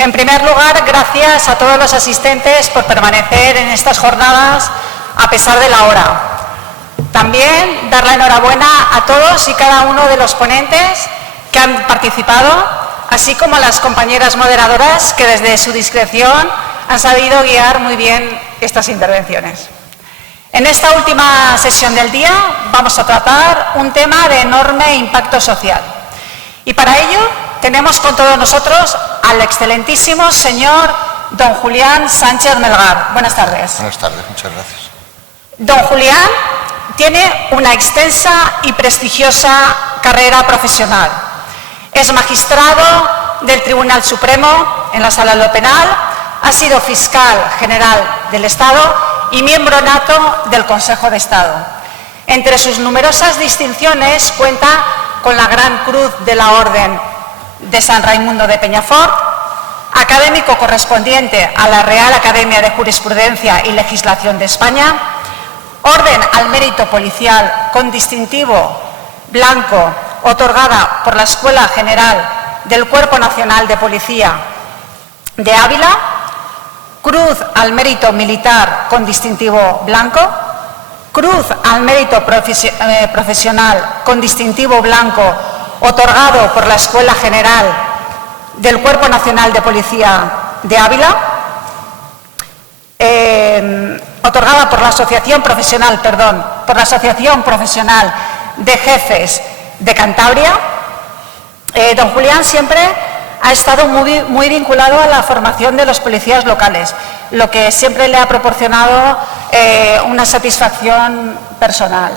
En primer lugar, gracias a todos los asistentes por permanecer en estas jornadas a pesar de la hora. También dar la enhorabuena a todos y cada uno de los ponentes que han participado, así como a las compañeras moderadoras que desde su discreción han sabido guiar muy bien estas intervenciones. En esta última sesión del día vamos a tratar un tema de enorme impacto social. Y para ello tenemos con todos nosotros al excelentísimo señor don Julián Sánchez Melgar. Buenas tardes. Buenas tardes, muchas gracias. Don Julián tiene una extensa y prestigiosa carrera profesional. Es magistrado del Tribunal Supremo en la Sala de lo Penal, ha sido fiscal general del Estado y miembro nato del Consejo de Estado. Entre sus numerosas distinciones cuenta con la Gran Cruz de la Orden de San Raimundo de Peñafort, académico correspondiente a la Real Academia de Jurisprudencia y Legislación de España, Orden al Mérito Policial con distintivo blanco otorgada por la Escuela General del Cuerpo Nacional de Policía de Ávila, Cruz al Mérito Militar con distintivo blanco, Cruz al Mérito Profesional con distintivo blanco otorgado por la Escuela General del Cuerpo Nacional de Policía de Ávila, otorgada por la Asociación Profesional de Jefes de Cantabria. Don Julián siempre ha estado muy vinculado a la formación de los policías locales, lo que siempre le ha proporcionado una satisfacción personal.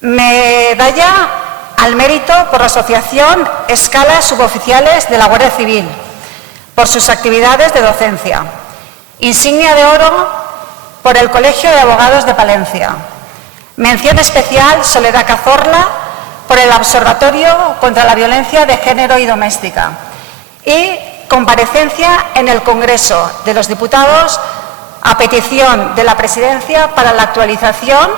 Medalla al mérito por la Asociación Escalas Suboficiales de la Guardia Civil, por sus actividades de docencia. Insignia de oro por el Colegio de Abogados de Palencia. Mención especial Soledad Cazorla por el Observatorio contra la Violencia de Género y Doméstica. Y comparecencia en el Congreso de los Diputados a petición de la Presidencia para la actualización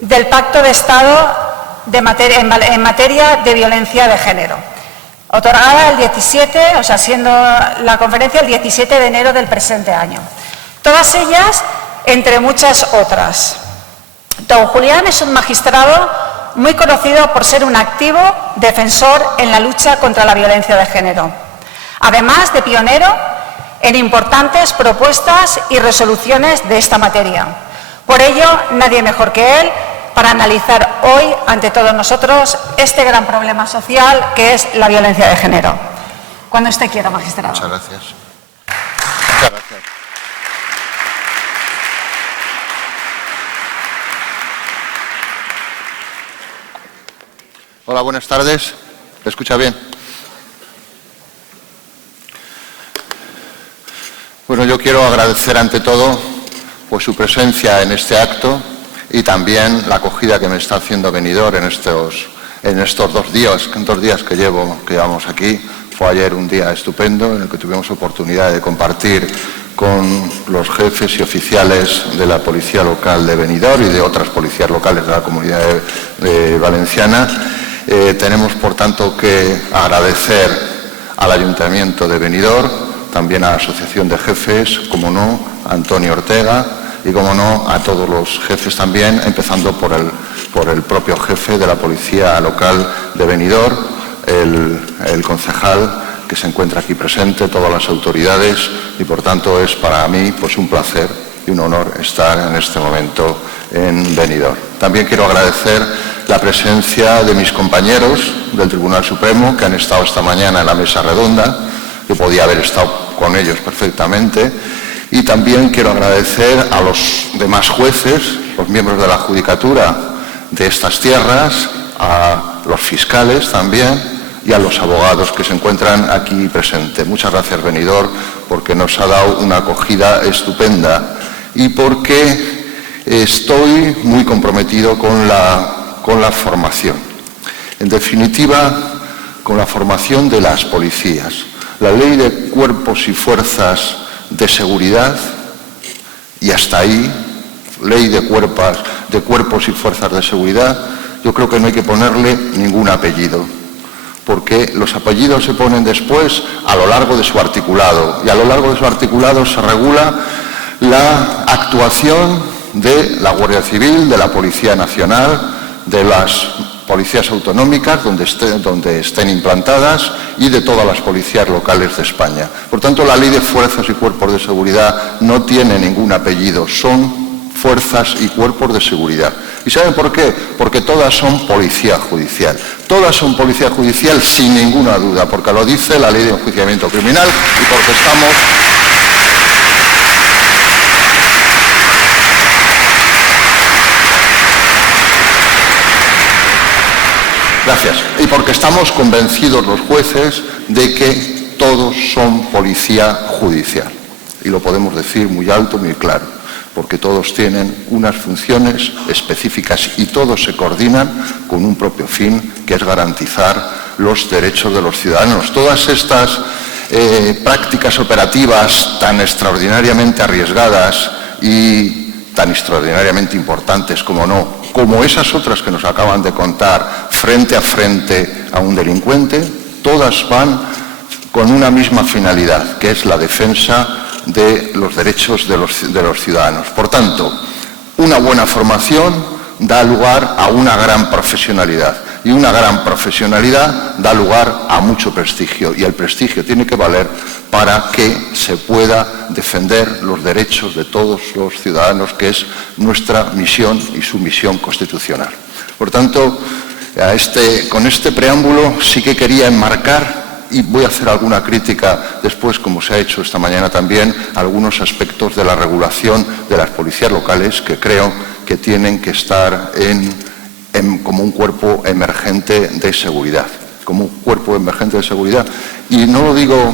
del Pacto de Estado en materia de violencia de género. Otorgada el 17, siendo la conferencia el 17 de enero del presente año. Todas ellas, entre muchas otras. Don Julián es un magistrado muy conocido por ser un activo defensor en la lucha contra la violencia de género, además de pionero en importantes propuestas y resoluciones de esta materia. Por ello, nadie mejor que él para analizar hoy, ante todos nosotros, este gran problema social que es la violencia de género. Cuando usted quiera, magistrado. Muchas gracias. Muchas gracias. Hola, buenas tardes. ¿Me escucha bien? Bueno, yo quiero agradecer ante todo pues, su presencia en este acto y también la acogida que me está haciendo Benidorm en estos 2 días que llevamos aquí. Fue ayer un día estupendo en el que tuvimos oportunidad de compartir con los jefes y oficiales de la Policía Local de Benidorm y de otras policías locales de la Comunidad Valenciana. Tenemos, por tanto, que agradecer al Ayuntamiento de Benidorm, también a la Asociación de Jefes, como no, a Antonio Ortega y, como no, a todos los jefes también, empezando por el propio jefe de la Policía Local de Benidorm, el concejal que se encuentra aquí presente, todas las autoridades, y por tanto es para mí pues, un placer y un honor estar en este momento en Benidorm. También quiero agradecer la presencia de mis compañeros del Tribunal Supremo que han estado esta mañana en la mesa redonda. Yo podía haber estado con ellos perfectamente. Y también quiero agradecer a los demás jueces, los miembros de la Judicatura de estas tierras, a los fiscales también y a los abogados que se encuentran aquí presentes. Muchas gracias, Benidorm, porque nos ha dado una acogida estupenda y porque estoy muy comprometido con la formación. En definitiva, con la formación de las policías. La Ley de Cuerpos y Fuerzas de Seguridad, y hasta ahí, Ley de Cuerpos y Fuerzas de Seguridad, yo creo que no hay que ponerle ningún apellido, porque los apellidos se ponen después a lo largo de su articulado, y a lo largo de su articulado se regula la actuación de la Guardia Civil, de la Policía Nacional, de las policías autonómicas donde estén implantadas y de todas las policías locales de España. Por tanto, la Ley de Fuerzas y Cuerpos de Seguridad no tiene ningún apellido, son fuerzas y cuerpos de seguridad. ¿Y saben por qué? Porque todas son policía judicial. Todas son policía judicial sin ninguna duda, porque lo dice la Ley de Enjuiciamiento Criminal y porque estamos... Gracias. Y porque estamos convencidos los jueces de que todos son policía judicial. Y lo podemos decir muy alto, muy claro, porque todos tienen unas funciones específicas y todos se coordinan con un propio fin, que es garantizar los derechos de los ciudadanos. Todas estas prácticas operativas tan extraordinariamente arriesgadas y tan extraordinariamente importantes, como esas otras que nos acaban de contar, frente a frente a un delincuente, todas van con una misma finalidad, que es la defensa de los derechos de los ciudadanos. Por tanto, una buena formación da lugar a una gran profesionalidad, y una gran profesionalidad da lugar a mucho prestigio, y el prestigio tiene que valer para que se pueda defender los derechos de todos los ciudadanos, que es nuestra misión y su misión constitucional. Por tanto, con este preámbulo sí que quería enmarcar, y voy a hacer alguna crítica después, como se ha hecho esta mañana también, algunos aspectos de la regulación de las policías locales que creo que tienen que estar como un cuerpo emergente de seguridad, como un cuerpo emergente de seguridad. Y no lo digo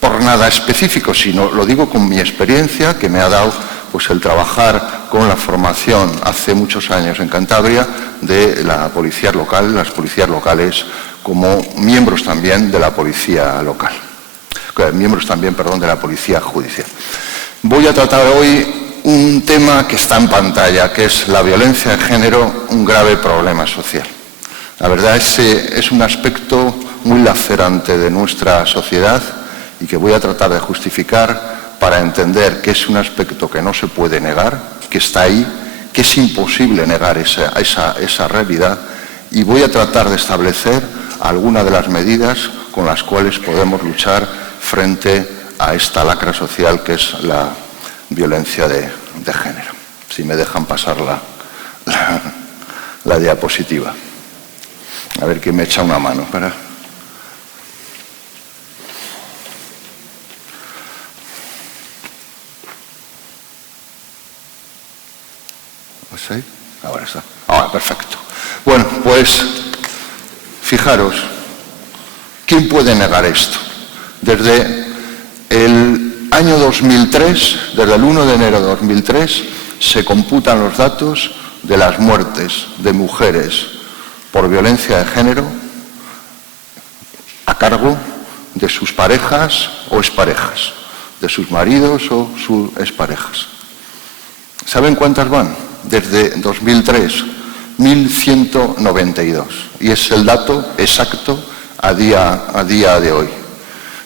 por nada específico, sino lo digo con mi experiencia que me ha dado pues el trabajar con la formación hace muchos años en Cantabria de la policía local, las policías locales, como miembros también de la policía local, de la policía judicial. Voy a tratar hoy un tema que está en pantalla, que es la violencia de género, un grave problema social. La verdad es un aspecto muy lacerante de nuestra sociedad y que voy a tratar de justificar para entender que es un aspecto que no se puede negar, que está ahí, que es imposible negar esa realidad, y voy a tratar de establecer algunas de las medidas con las cuales podemos luchar frente a esta lacra social que es la violencia de género. Si me dejan pasar la diapositiva. A ver quién me echa una mano para... ¿Sí? Ahora está. Ahora, perfecto. Bueno, pues fijaros, ¿quién puede negar esto? Desde el año 2003, desde el 1 de enero de 2003, se computan los datos de las muertes de mujeres por violencia de género a cargo de sus parejas o exparejas, de sus maridos o sus exparejas. ¿Saben cuántas van? Desde 2003, 1.192. Y es el dato exacto a día de hoy.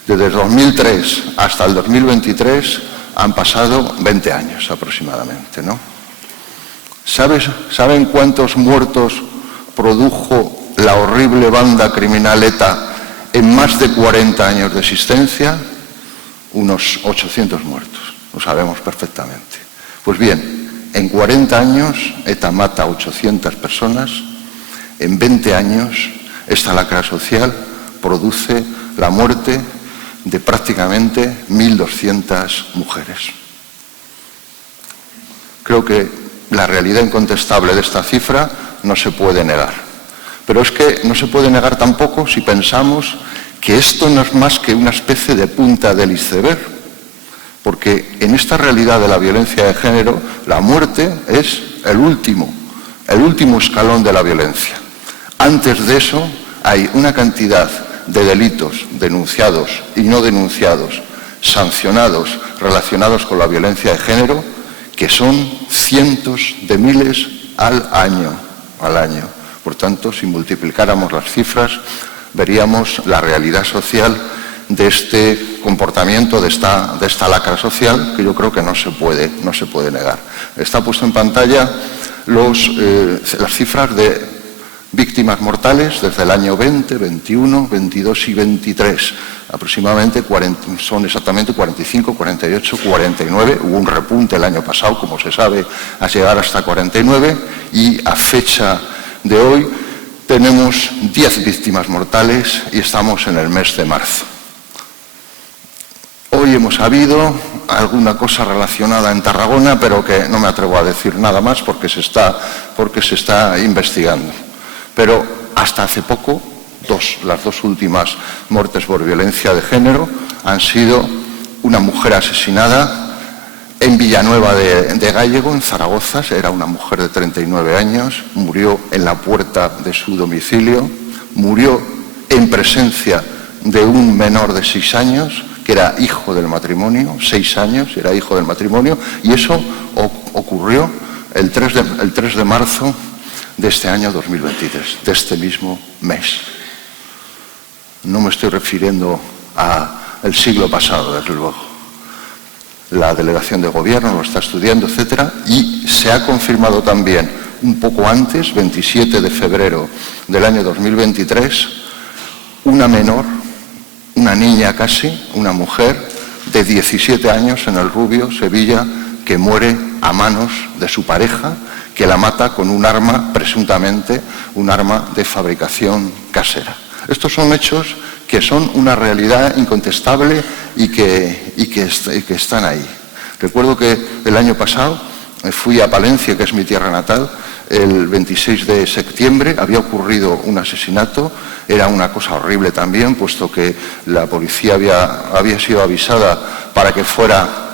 Desde el 2003 hasta el 2023 han pasado 20 años aproximadamente, ¿no? ¿Saben cuántos muertos produjo la horrible banda criminal ETA en más de 40 años de existencia? Unos 800 muertos, lo sabemos perfectamente. Pues bien, en 40 años ETA mata a 800 personas, en 20 años esta lacra social produce la muerte de prácticamente 1.200 mujeres. Creo que la realidad incontestable de esta cifra no se puede negar. Pero es que no se puede negar tampoco si pensamos que esto no es más que una especie de punta del iceberg. Porque en esta realidad de la violencia de género, la muerte es el último escalón de la violencia. Antes de eso hay una cantidad de delitos denunciados y no denunciados, sancionados, relacionados con la violencia de género, que son cientos de miles al año. Por tanto, si multiplicáramos las cifras, veríamos la realidad social de este comportamiento, de esta lacra social, que yo creo que no se puede negar. Está puesto en pantalla las cifras de víctimas mortales desde el año 20, 21, 22 y 23. Aproximadamente son exactamente 45, 48, 49. Hubo un repunte el año pasado, como se sabe, a llegar hasta 49, y a fecha de hoy tenemos 10 víctimas mortales y estamos en el mes de marzo. Hoy hemos habido alguna cosa relacionada en Tarragona, pero que no me atrevo a decir nada más porque se está investigando. Pero hasta hace poco, las dos últimas muertes por violencia de género han sido una mujer asesinada en Villanueva de Gállego, en Zaragoza. Era una mujer de 39 años, murió en la puerta de su domicilio, murió en presencia de un menor de 6 años, que era hijo del matrimonio, 6 años, era hijo del matrimonio, y eso ocurrió el 3 de marzo de este año 2023, de este mismo mes. No me estoy refiriendo al siglo pasado, desde luego. La delegación de gobierno lo está estudiando, etcétera, y se ha confirmado también un poco antes, 27 de febrero del año 2023, una menor, una niña casi, una mujer de 17 años en El Rubio, Sevilla, que muere a manos de su pareja, que la mata con un arma, presuntamente un arma de fabricación casera. Estos son hechos que son una realidad incontestable y que están ahí. Recuerdo que el año pasado fui a Palencia, que es mi tierra natal, el 26 de septiembre, había ocurrido un asesinato, era una cosa horrible también, puesto que la policía había sido avisada para que fuera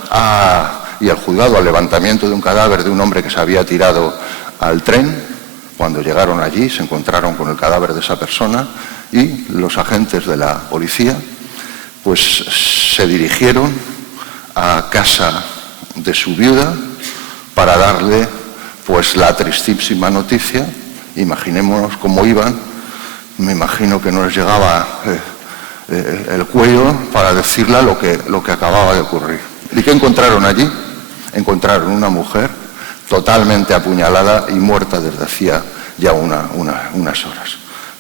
y al juzgado al levantamiento de un cadáver de un hombre que se había tirado al tren. Cuando llegaron allí se encontraron con el cadáver de esa persona y los agentes de la policía pues se dirigieron a casa de su viuda para darle pues la tristísima noticia. Imaginémonos cómo iban, me imagino que no les llegaba el cuello para decirle lo que acababa de ocurrir. ¿Y qué encontraron allí? Encontraron una mujer totalmente apuñalada y muerta desde hacía ya unas horas.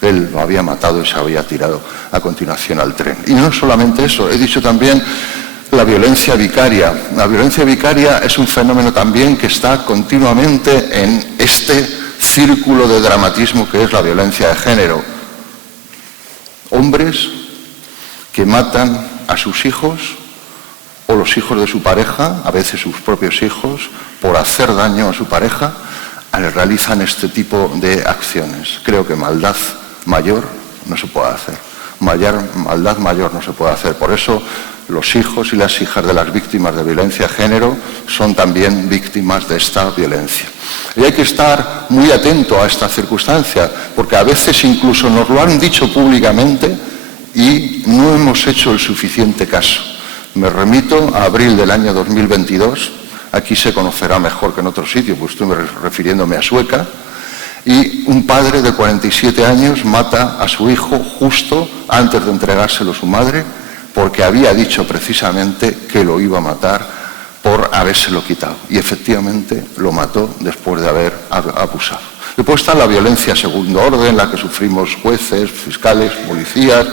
Él lo había matado y se había tirado a continuación al tren. Y no solamente eso, he dicho también la violencia vicaria. La violencia vicaria es un fenómeno también que está continuamente en este círculo de dramatismo que es la violencia de género. Hombres que matan a sus hijos o los hijos de su pareja, a veces sus propios hijos, por hacer daño a su pareja, realizan este tipo de acciones. Creo que maldad mayor no se puede hacer. Maldad mayor no se puede hacer. Por eso los hijos y las hijas de las víctimas de violencia de género son también víctimas de esta violencia. Y hay que estar muy atento a esta circunstancia, porque a veces incluso nos lo han dicho públicamente y no hemos hecho el suficiente caso. Me remito a abril del año 2022, aquí se conocerá mejor que en otro sitio, pues estoy refiriéndome a Sueca, y un padre de 47 años mata a su hijo justo antes de entregárselo a su madre, porque había dicho precisamente que lo iba a matar por habérselo quitado. Y efectivamente lo mató después de haber abusado. Después está la violencia segundo orden, la que sufrimos jueces, fiscales, policías,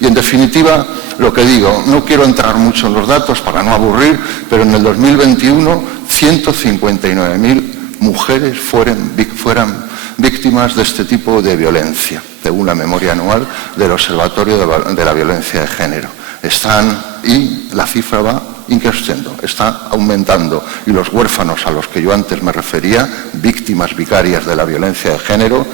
y en definitiva, lo que digo, no quiero entrar mucho en los datos para no aburrir, pero en el 2021 159.000 mujeres fueran víctimas de este tipo de violencia, según la memoria anual del Observatorio de la Violencia de Género. Y la cifra va increciendo, está aumentando, y los huérfanos a los que yo antes me refería, víctimas vicarias de la violencia de género,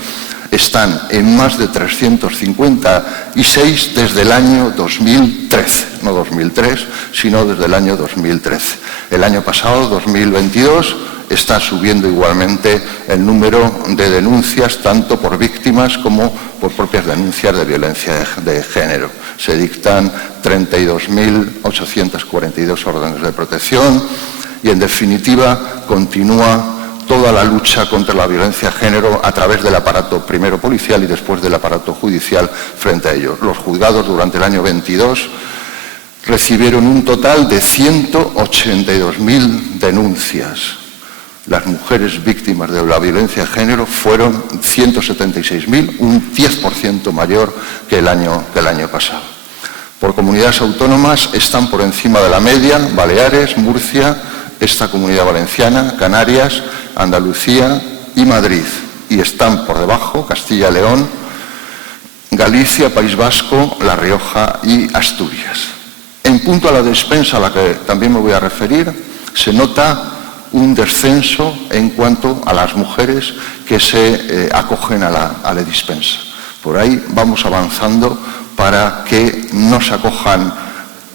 están en más de 356 desde el año 2013, no 2003, sino desde el año 2013. El año pasado, 2022, está subiendo igualmente el número de denuncias, tanto por víctimas como por propias denuncias de violencia de género. Se dictan 32.842 órdenes de protección y, en definitiva, continúa toda la lucha contra la violencia de género a través del aparato primero policial y después del aparato judicial frente a ellos. Los juzgados durante el año 22 recibieron un total de 182.000 denuncias. Las mujeres víctimas de la violencia de género fueron 176.000, un 10% mayor que el año pasado. Por comunidades autónomas están por encima de la media Baleares, Murcia, esta Comunidad Valenciana, Canarias, Andalucía y Madrid. Y están por debajo Castilla y León, Galicia, País Vasco, La Rioja y Asturias. En punto a la despensa, a la que también me voy a referir, se nota un descenso en cuanto a las mujeres que se acogen a la despensa. Por ahí vamos avanzando para que no se acojan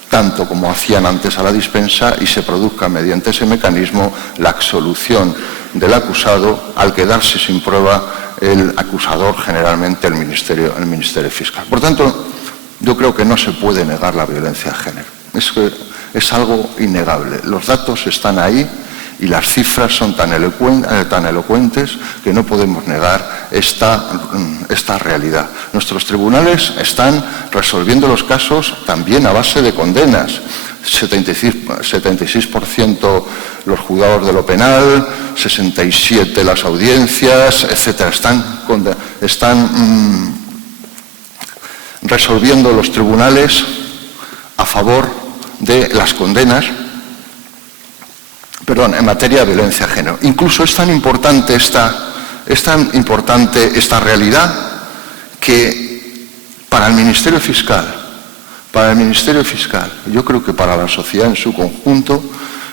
tanto como hacían antes a la despensa y se produzca mediante ese mecanismo la absolución del acusado al quedarse sin prueba el acusador, generalmente el Ministerio Fiscal. Por tanto, yo creo que no se puede negar la violencia de género. Es algo innegable. Los datos están ahí y las cifras son tan elocuentes que no podemos negar esta realidad. Nuestros tribunales están resolviendo los casos también a base de condenas. 76% los juzgados de lo penal, 67% las audiencias, etcétera. Están resolviendo los tribunales a favor de las condenas, en materia de violencia de género. Incluso es tan importante esta realidad que para el Ministerio Fiscal, yo creo que para la sociedad en su conjunto,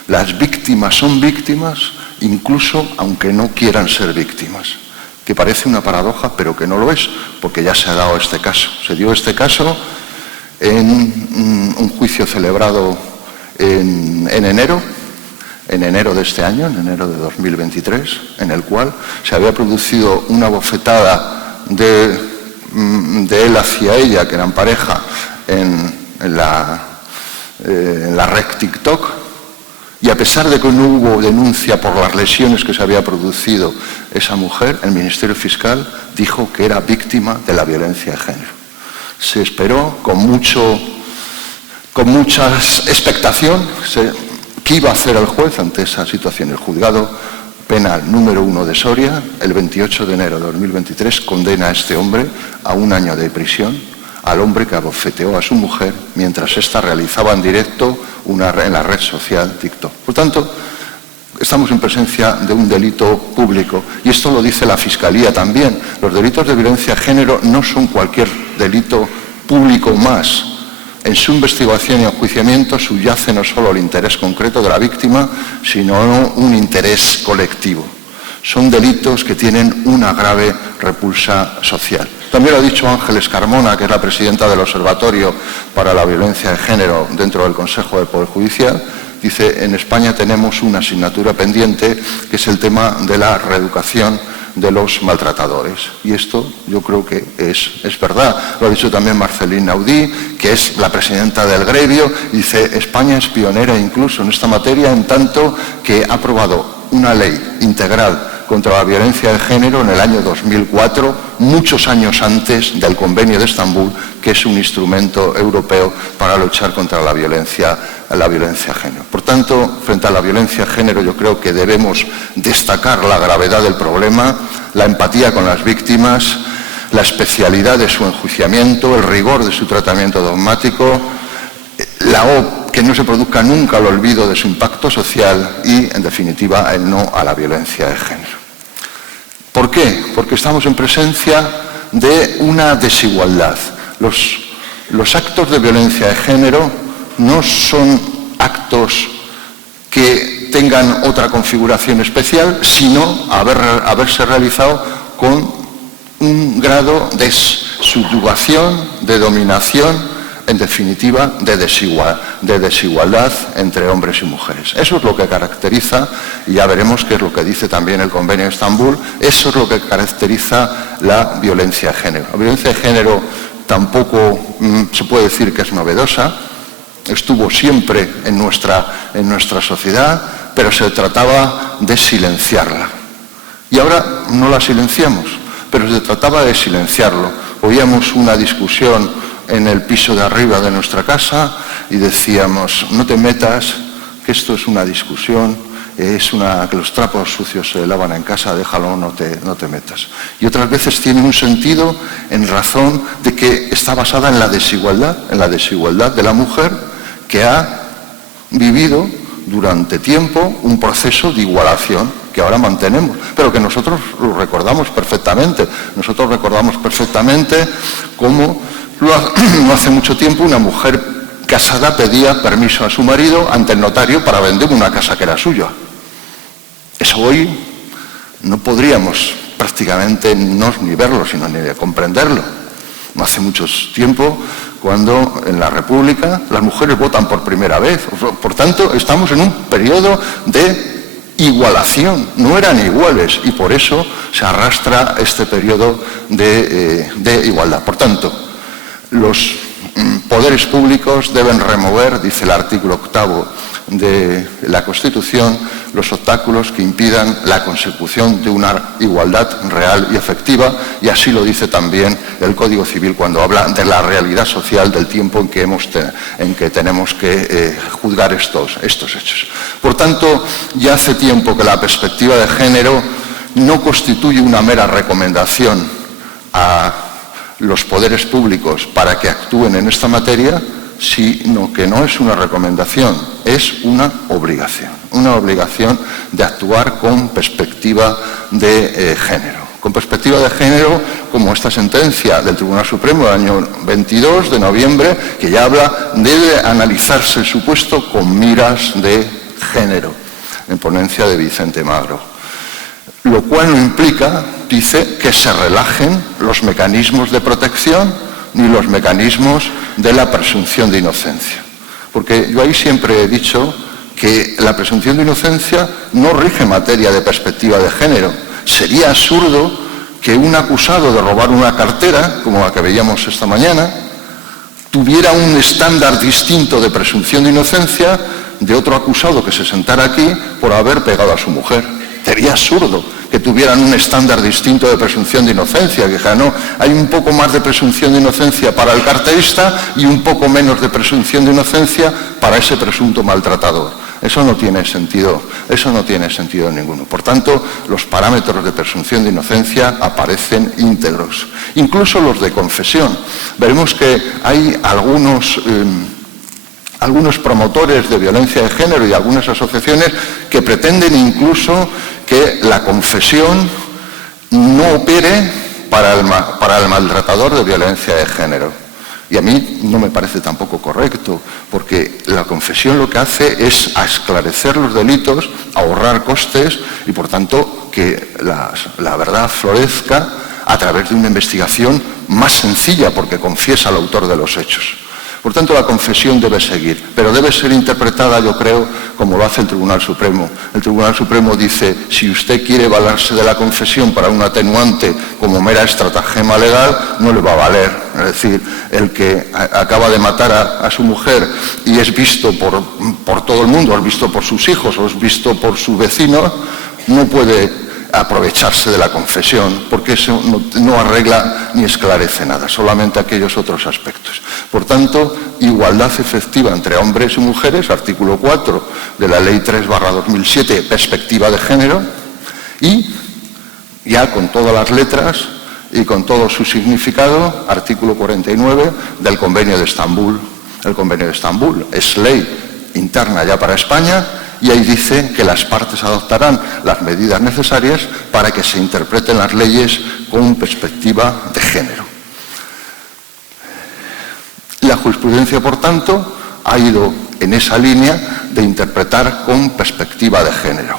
las víctimas son víctimas incluso aunque no quieran ser víctimas. Que parece una paradoja, pero que no lo es, porque ya se ha dado este caso. Se dio este caso en un juicio celebrado en enero de este año, en enero de 2023, en el cual se había producido una bofetada de él hacia ella, que eran pareja, en la red TikTok, y a pesar de que no hubo denuncia por las lesiones que se había producido esa mujer, el Ministerio Fiscal dijo que era víctima de la violencia de género. Se esperó con mucha expectación qué iba a hacer el juez ante esa situación. El juzgado penal número 1 de Soria, el 28 de enero de 2023, condena a este hombre a 1 año de prisión, al hombre que abofeteó a su mujer mientras ésta realizaba en directo en la red social TikTok. Por tanto, estamos en presencia de un delito público, y esto lo dice la Fiscalía también. Los delitos de violencia de género no son cualquier delito público más. En su investigación y enjuiciamiento subyace no solo el interés concreto de la víctima, sino un interés colectivo. Son delitos que tienen una grave repulsa social. También lo ha dicho Ángeles Carmona, que es la presidenta del Observatorio para la Violencia de Género dentro del Consejo del Poder Judicial. Dice, en España tenemos una asignatura pendiente, que es el tema de la reeducación de los maltratadores. Y esto yo creo que es verdad. Lo ha dicho también Marceline Naudí, que es la presidenta del gremio. Dice, España es pionera incluso en esta materia, en tanto que ha aprobado una ley integral contra la violencia de género en el año 2004, muchos años antes del Convenio de Estambul, que es un instrumento europeo para luchar contra la violencia de género. Por tanto, frente a la violencia de género, yo creo que debemos destacar la gravedad del problema, la empatía con las víctimas, la especialidad de su enjuiciamiento, el rigor de su tratamiento dogmático, que no se produzca nunca el olvido de su impacto social y, en definitiva, el no a la violencia de género. ¿Por qué? Porque estamos en presencia de una desigualdad. Los actos de violencia de género no son actos que tengan otra configuración especial, sino haberse realizado con un grado de subyugación, de dominación, en definitiva, de desigualdad entre hombres y mujeres. Eso es lo que caracteriza, y ya veremos qué es lo que dice también el Convenio de Estambul, eso es lo que caracteriza la violencia de género. La violencia de género tampoco se puede decir que es novedosa, estuvo siempre en nuestra sociedad, pero se trataba de silenciarla. Y ahora no la silenciamos, pero se trataba de silenciarlo. Oíamos una discusión en el piso de arriba de nuestra casa y decíamos, no te metas, que esto es una discusión, que los trapos sucios se lavan en casa, déjalo, no te metas. Y otras veces tiene un sentido en razón de que está basada en la desigualdad de la mujer que ha vivido durante tiempo un proceso de igualación que ahora mantenemos, pero que nosotros lo recordamos perfectamente. Nosotros recordamos perfectamente cómo no hace mucho tiempo una mujer casada pedía permiso a su marido ante el notario para vender una casa que era suya. Eso hoy no podríamos prácticamente no ni verlo, sino ni de comprenderlo. No hace mucho tiempo, cuando en la República las mujeres votan por primera vez. Por tanto, estamos en un periodo de igualación, no eran iguales, y por eso se arrastra este periodo de igualdad. Por tanto, los poderes públicos deben remover, dice el artículo 8º de la Constitución, los obstáculos que impidan la consecución de una igualdad real y efectiva, y así lo dice también el Código Civil cuando habla de la realidad social del tiempo en que tenemos que juzgar estos hechos. Por tanto, ya hace tiempo que la perspectiva de género no constituye una mera recomendación a los poderes públicos para que actúen en esta materia, sino que no es una recomendación, es una obligación de actuar con perspectiva de género. Con perspectiva de género, como esta sentencia del Tribunal Supremo del año 22 de noviembre, que ya habla, debe analizarse el supuesto con miras de género, en ponencia de Vicente Magro. Lo cual no implica, dice, que se relajen los mecanismos de protección ni los mecanismos de la presunción de inocencia. Porque yo ahí siempre he dicho que la presunción de inocencia no rige materia de perspectiva de género. Sería absurdo que un acusado de robar una cartera, como la que veíamos esta mañana, tuviera un estándar distinto de presunción de inocencia de otro acusado que se sentara aquí por haber pegado a su mujer. Sería absurdo que tuvieran un estándar distinto de presunción de inocencia, que no, hay un poco más de presunción de inocencia para el carterista y un poco menos de presunción de inocencia para ese presunto maltratador. Eso no tiene sentido ninguno. Por tanto, los parámetros de presunción de inocencia aparecen íntegros, incluso los de confesión. Veremos que hay algunos promotores de violencia de género y algunas asociaciones que pretenden incluso que la confesión no opere para el maltratador de violencia de género. Y a mí no me parece tampoco correcto, porque la confesión lo que hace es esclarecer los delitos, ahorrar costes y, por tanto, que la verdad florezca a través de una investigación más sencilla, porque confiesa al autor de los hechos. Por tanto, la confesión debe seguir, pero debe ser interpretada, yo creo, como lo hace el Tribunal Supremo. El Tribunal Supremo dice, si usted quiere valerse de la confesión para un atenuante como mera estratagema legal, no le va a valer. Es decir, el que acaba de matar a su mujer y es visto por todo el mundo, es visto por sus hijos o es visto por su vecino, no puede aprovecharse de la confesión, porque eso no arregla ni esclarece nada, solamente aquellos otros aspectos. Por tanto, igualdad efectiva entre hombres y mujeres, artículo 4 de la Ley 3/2007, perspectiva de género, y ya con todas las letras y con todo su significado, artículo 49 del Convenio de Estambul. El Convenio de Estambul es ley interna ya para España, y ahí dice que las partes adoptarán las medidas necesarias para que se interpreten las leyes con perspectiva de género. La jurisprudencia, por tanto, ha ido en esa línea de interpretar con perspectiva de género.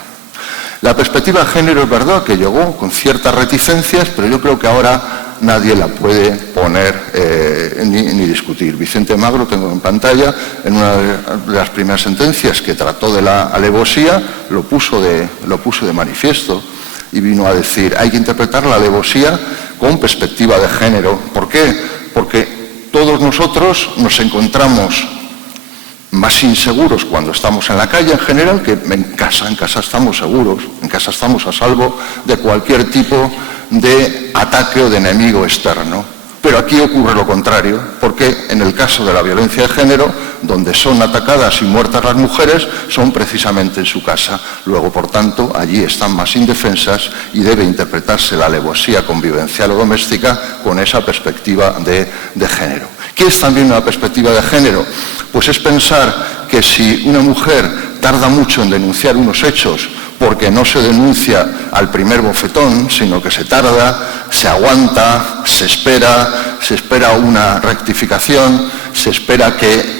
La perspectiva de género es verdad que llegó con ciertas reticencias, pero yo creo que ahora nadie la puede poner ni discutir. Vicente Magro, tengo en pantalla, en una de las primeras sentencias que trató de la alevosía, lo puso de manifiesto y vino a decir, hay que interpretar la alevosía con perspectiva de género. ¿Por qué? Porque todos nosotros nos encontramos más inseguros cuando estamos en la calle en general que en casa. En casa estamos seguros, en casa estamos a salvo de cualquier tipo de ataque o de enemigo externo. Pero aquí ocurre lo contrario, porque en el caso de la violencia de género, donde son atacadas y muertas las mujeres, son precisamente en su casa. Luego, por tanto, allí están más indefensas y debe interpretarse la alevosía convivencial o doméstica con esa perspectiva de género. ¿Qué es también una perspectiva de género? Pues es pensar que si una mujer tarda mucho en denunciar unos hechos porque no se denuncia al primer bofetón, sino que se tarda, se aguanta, se espera una rectificación, se espera que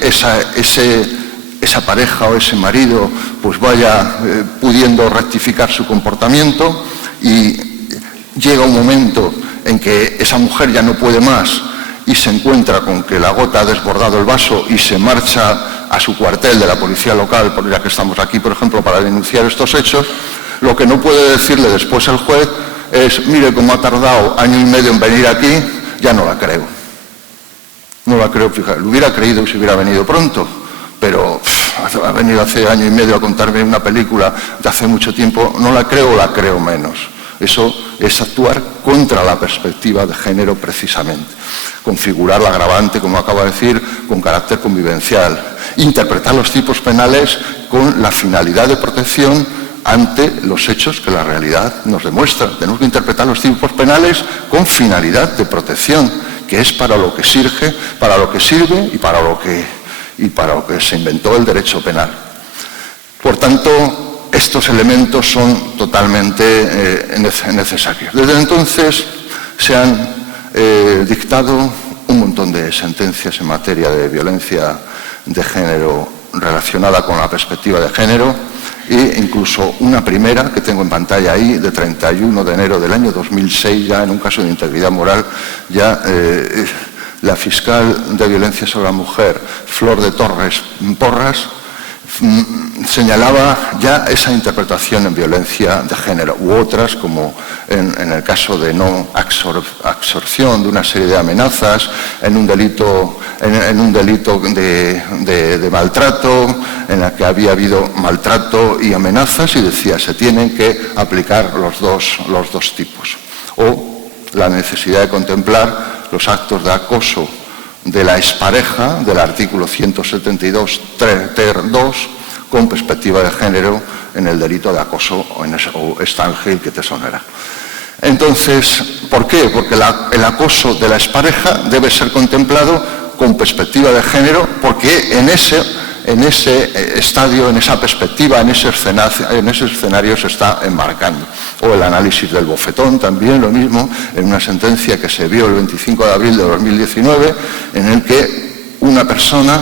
esa pareja o ese marido pues vaya pudiendo rectificar su comportamiento, y llega un momento en que esa mujer ya no puede más y se encuentra con que la gota ha desbordado el vaso y se marcha a su cuartel de la policía local, ya que estamos aquí, por ejemplo, para denunciar estos hechos. Lo que no puede decirle después el juez es: mire, como ha tardado año y medio en venir aquí, ya no la creo. No la creo, fíjate, lo hubiera creído si hubiera venido pronto, pero ha venido hace año y medio a contarme una película de hace mucho tiempo, no la creo o la creo menos. Eso es actuar contra la perspectiva de género precisamente. Configurar la agravante, como acabo de decir, con carácter convivencial. Interpretar los tipos penales con la finalidad de protección ante los hechos que la realidad nos demuestra. Tenemos que interpretar los tipos penales con finalidad de protección, que es para lo que sirve, y para lo que se inventó el derecho penal. Por tanto, estos elementos son totalmente necesarios. Desde entonces se han dictado un montón de sentencias en materia de violencia de género relacionada con la perspectiva de género, e incluso una primera que tengo en pantalla ahí, de 31 de enero del año 2006, ya en un caso de integridad moral, ya la fiscal de violencia sobre la mujer, Flor de Torres Porras, señalaba ya esa interpretación en violencia de género, u otras, como en el caso de no absorción de una serie de amenazas, en un delito de maltrato, en la que había habido maltrato y amenazas, y decía: se tienen que aplicar los dos tipos. O la necesidad de contemplar los actos de acoso de la expareja del artículo 172 ter 2 con perspectiva de género en el delito de acoso o estángel, que te sonará. Entonces, ¿por qué? Porque el acoso de la expareja debe ser contemplado con perspectiva de género, porque en ese estadio, en esa perspectiva, en ese escenario se está enmarcando. O el análisis del bofetón, también lo mismo, en una sentencia que se vio el 25 de abril de 2019, en el que una persona,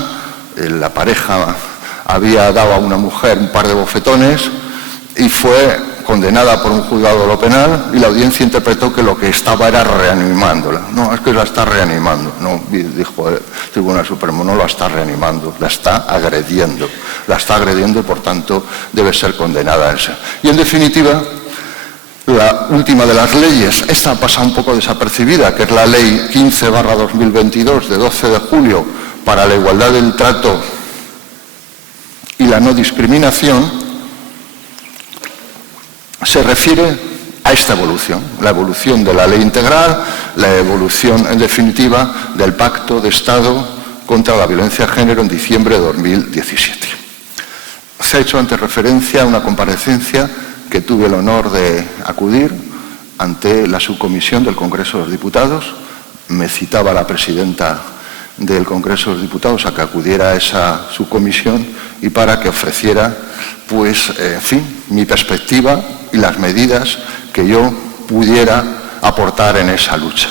la pareja, había dado a una mujer un par de bofetones y fue condenada por un juzgado de lo penal, y la audiencia interpretó que lo que estaba era reanimándola. No, es que la está reanimando. No, dijo el Tribunal Supremo, no la está reanimando, la está agrediendo. La está agrediendo y, por tanto, debe ser condenada a esa. Y, en definitiva, la última de las leyes, esta pasa un poco desapercibida, que es la Ley 15/2022 de 12 de julio para la igualdad del trato y la no discriminación, se refiere a esta evolución, la evolución de la ley integral, la evolución, en definitiva, del Pacto de Estado contra la Violencia de Género en diciembre de 2017. Se ha hecho antes referencia a una comparecencia que tuve el honor de acudir ante la subcomisión del Congreso de los Diputados. Me citaba la presidenta del Congreso de los Diputados a que acudiera a esa subcomisión y para que ofreciera, pues, en fin, mi perspectiva y las medidas que yo pudiera aportar en esa lucha.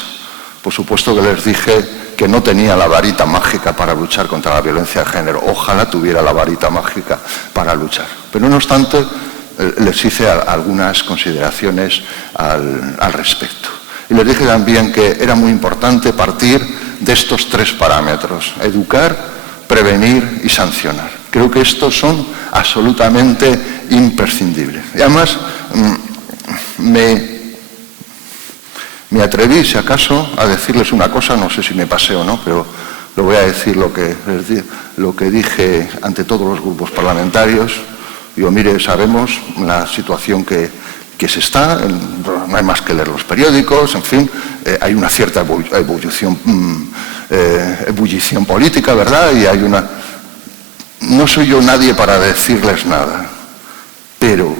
Por supuesto que les dije que no tenía la varita mágica para luchar contra la violencia de género. Ojalá tuviera la varita mágica para luchar. Pero no obstante, les hice algunas consideraciones al respecto. Y les dije también que era muy importante partir de estos tres parámetros: educar, prevenir y sancionar. Creo que estos son absolutamente imprescindibles. Y además, me atreví, si acaso, a decirles una cosa, no sé si me pasé o no, pero lo voy a decir lo que dije ante todos los grupos parlamentarios. Digo, mire, sabemos la situación que se está, no hay más que leer los periódicos, en fin, hay una cierta ebullición política, ¿verdad? Y hay una... No soy yo nadie para decirles nada, pero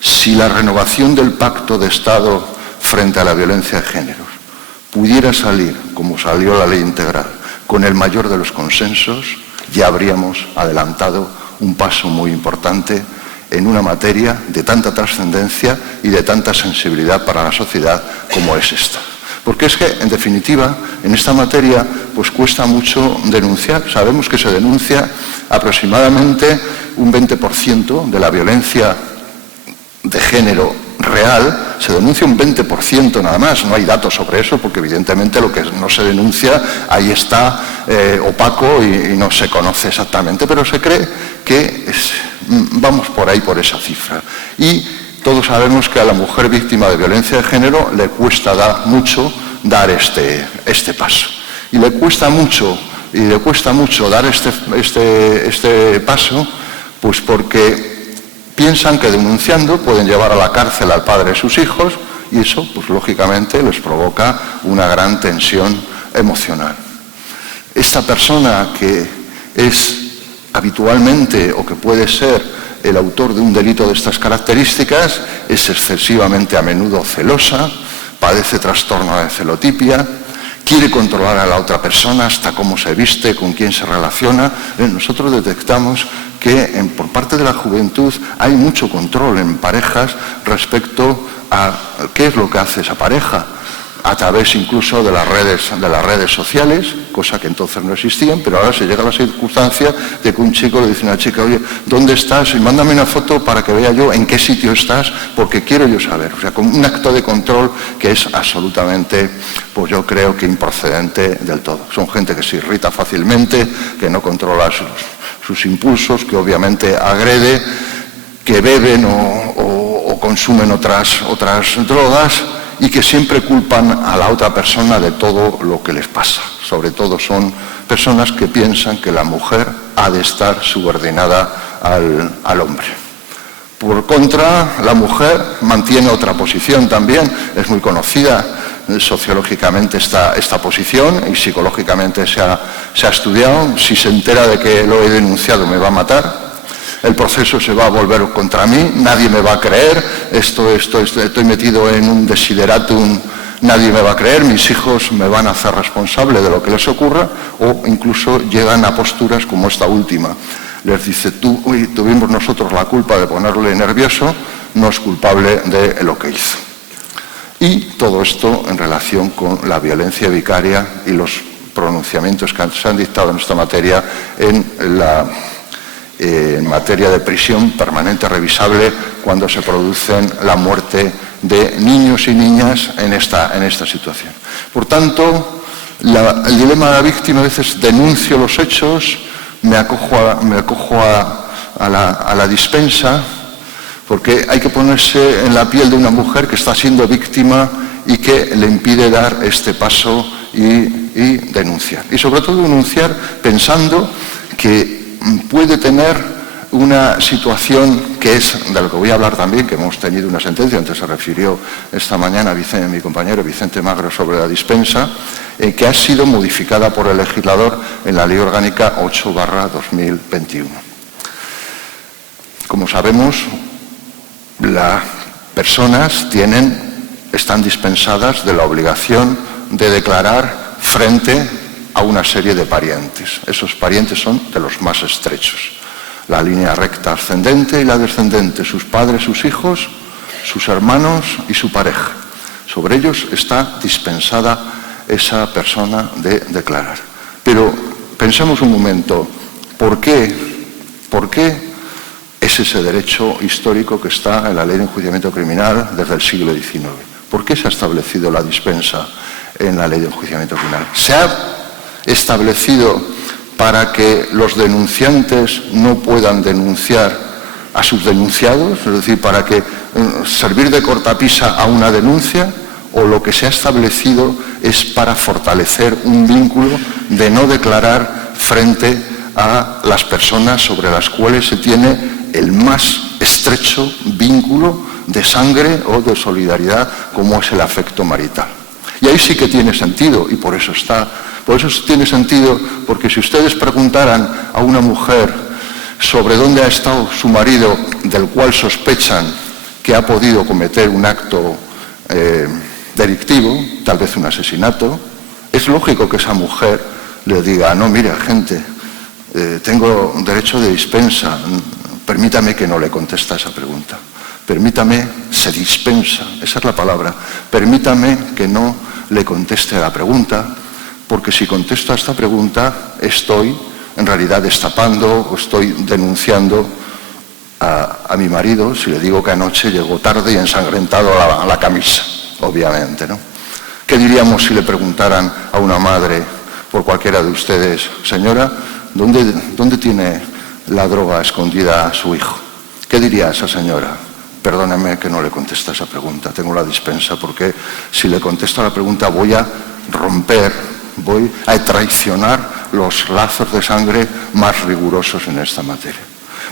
si la renovación del Pacto de Estado frente a la violencia de género pudiera salir, como salió la ley integral, con el mayor de los consensos, ya habríamos adelantado un paso muy importante en una materia de tanta trascendencia y de tanta sensibilidad para la sociedad como es esta. Porque es que, en definitiva, en esta materia pues cuesta mucho denunciar. Sabemos que se denuncia aproximadamente un 20% de la violencia de género real, se denuncia un 20% nada más. No hay datos sobre eso porque evidentemente lo que no se denuncia ahí está opaco y no se conoce exactamente, pero se cree que vamos por ahí, por esa cifra. Y todos sabemos que a la mujer víctima de violencia de género le cuesta mucho dar este paso. Y le cuesta mucho dar este paso, pues porque piensan que denunciando pueden llevar a la cárcel al padre de sus hijos y eso, pues lógicamente, les provoca una gran tensión emocional. Esta persona que es habitualmente o que puede ser el autor de un delito de estas características es excesivamente a menudo celosa, padece trastorno de celotipia, quiere controlar a la otra persona hasta cómo se viste, con quién se relaciona. Nosotros detectamos que por parte de la juventud hay mucho control en parejas respecto a qué es lo que hace esa pareja, a través incluso de las redes sociales, cosa que entonces no existían, pero ahora se llega a la circunstancia de que un chico le dice a una chica, oye, ¿dónde estás? Y mándame una foto para que vea yo en qué sitio estás, porque quiero yo saber. O sea, con un acto de control que es absolutamente, pues yo creo que improcedente del todo. Son gente que se irrita fácilmente, que no controla sus impulsos, que obviamente agrede, que beben o consumen otras drogas, y que siempre culpan a la otra persona de todo lo que les pasa. Sobre todo son personas que piensan que la mujer ha de estar subordinada al hombre. Por contra, la mujer mantiene otra posición también, es muy conocida sociológicamente esta posición y psicológicamente se ha estudiado. Si se entera de que lo he denunciado me va a matar. El proceso se va a volver contra mí, nadie me va a creer, estoy metido en un desideratum, nadie me va a creer, mis hijos me van a hacer responsable de lo que les ocurra, o incluso llegan a posturas como esta última. Les dice, tuvimos nosotros la culpa de ponerle nervioso, no es culpable de lo que hizo. Y todo esto en relación con la violencia vicaria y los pronunciamientos que se han dictado en esta materia en materia de prisión permanente revisable cuando se producen la muerte de niños y niñas en esta situación. Por tanto, el dilema de la víctima a veces denuncio los hechos, me acojo a la dispensa, porque hay que ponerse en la piel de una mujer que está siendo víctima y que le impide dar este paso y denunciar. Y sobre todo denunciar pensando que puede tener una situación que es, de lo que voy a hablar también, que hemos tenido una sentencia, antes se refirió esta mañana mi compañero Vicente Magro sobre la dispensa, que ha sido modificada por el legislador en la Ley Orgánica 8/2021. Como sabemos, las personas están dispensadas de la obligación de declarar frente a una serie de parientes. Esos parientes son de los más estrechos. La línea recta ascendente y la descendente, sus padres, sus hijos, sus hermanos y su pareja. Sobre ellos está dispensada esa persona de declarar. Pero pensemos un momento, ¿por qué es ese derecho histórico que está en la Ley de Enjuiciamiento Criminal desde el siglo XIX? ¿Por qué se ha establecido la dispensa en la Ley de Enjuiciamiento Criminal? Se ha establecido para que los denunciantes no puedan denunciar a sus denunciados, es decir, para que servir de cortapisa a una denuncia, o lo que se ha establecido es para fortalecer un vínculo de no declarar frente a las personas sobre las cuales se tiene el más estrecho vínculo de sangre o de solidaridad, como es el afecto marital. Y ahí sí que tiene sentido, y por eso tiene sentido, porque si ustedes preguntaran a una mujer sobre dónde ha estado su marido, del cual sospechan que ha podido cometer un acto delictivo, tal vez un asesinato, es lógico que esa mujer le diga: no, mire, agente, tengo derecho de dispensa, permítame que no le conteste a esa pregunta. Permítame, se dispensa, esa es la palabra, permítame que no le conteste a la pregunta, porque si contesto a esta pregunta estoy en realidad destapando o estoy denunciando a mi marido si le digo que anoche llegó tarde y ensangrentado a la camisa, obviamente, ¿no? ¿Qué diríamos si le preguntaran a una madre, por cualquiera de ustedes: señora, ¿dónde tiene la droga escondida a su hijo? ¿Qué diría esa señora? Perdóneme que no le conteste a esa pregunta, tengo la dispensa, porque si le contesto a la pregunta voy a traicionar los lazos de sangre más rigurosos en esta materia.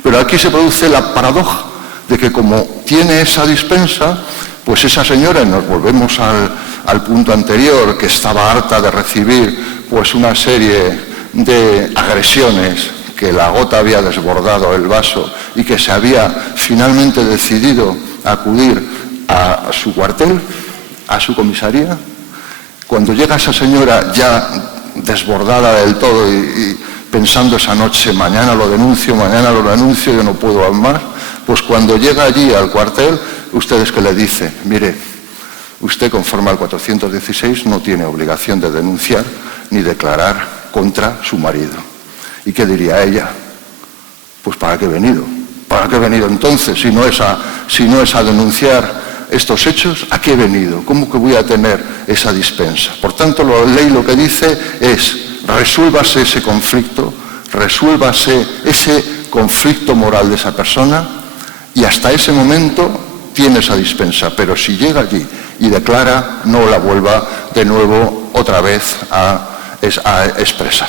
Pero aquí se produce la paradoja de que, como tiene esa dispensa, pues esa señora, y nos volvemos al punto anterior, que estaba harta de recibir pues una serie de agresiones, que la gota había desbordado el vaso y que se había finalmente decidido a acudir a su cuartel, a su comisaría. Cuando llega esa señora ya desbordada del todo y pensando esa noche: mañana lo denuncio, yo no puedo aún más, pues cuando llega allí al cuartel, ¿ustedes qué le dicen? Mire, usted, conforme al 416, no tiene obligación de denunciar ni declarar contra su marido. ¿Y qué diría ella? Pues ¿para qué he venido? ¿Para qué he venido entonces? Si no es a denunciar estos hechos, ¿a qué he venido? ¿Cómo que voy a tener esa dispensa? Por tanto, la ley lo que dice es: resuélvase ese conflicto moral de esa persona, y hasta ese momento tiene esa dispensa. Pero si llega allí y declara, no la vuelva de nuevo otra vez a expresar.